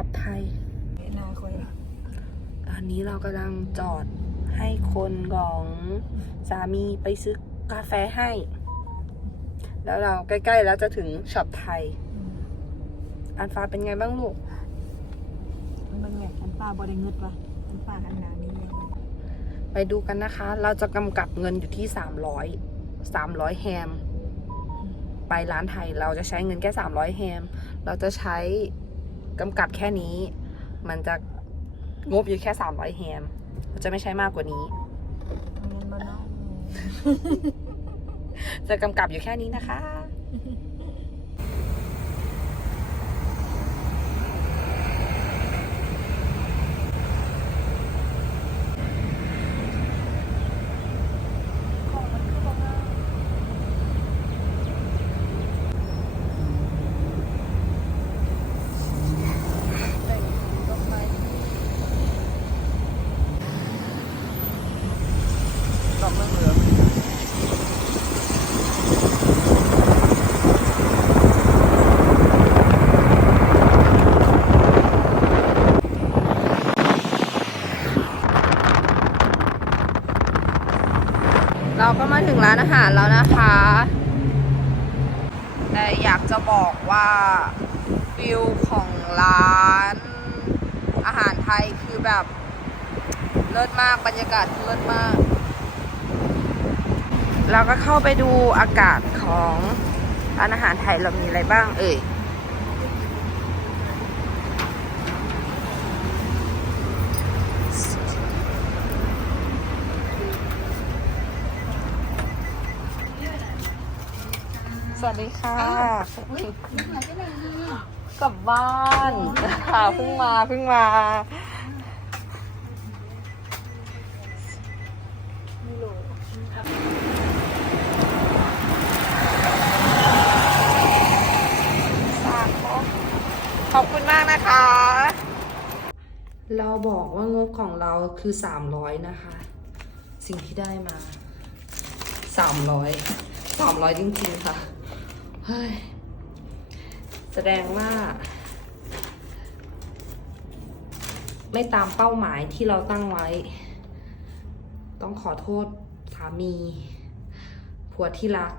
ช็อปไทยนาคอยตอนนี้เรากำลังจอดให้คนของสามีไปซื้อกาแฟให้ แล้วเราใกล้ๆแล้วจะถึงช็อปไทย อันฟ้าเป็นไงบ้างลูก มันแบบอันป้าบอได้เงึดวะอันป้าอันหนานี้เลยไปดูกันนะคะ เราจะกำกับเงินอยู่ที่300 300แฮม ไปร้านไทยเราจะใช้เงินแค่300แฮม เราจะใช้ กำกับแค่นี้ มันจะงบอยู่แค่300แฮมเราจะไม่ใช้มากกว่านี้เงินมาเนาะจะกำกับอยู่แค่นี้นะคะ ดอกเมืองเหลือง เราก็มาถึงร้านอาหารแล้วนะคะ แต่อยากจะบอกว่าวิวของร้าน อาหารไทยคือแบบ เลิศมากบรรยากาศเลิศมาก เราก็เข้าไปดูอากาศของร้านอาหารไทยเรามีอะไรบ้างเอ่ย สวัสดีค่ะ กลับบ้านค่ะเพิ่งมาเพิ่งมาขอบคุณมากนะคะ เราบอกว่างบของเราคือ 300 นะคะ สิ่งที่ได้มา 300 300 จริง ๆ ค่ะ เฮ้ย แสดงว่า ไม่ตามเป้าหมายที่เราตั้งไว้ ต้องขอโทษสามี ผัวที่รัก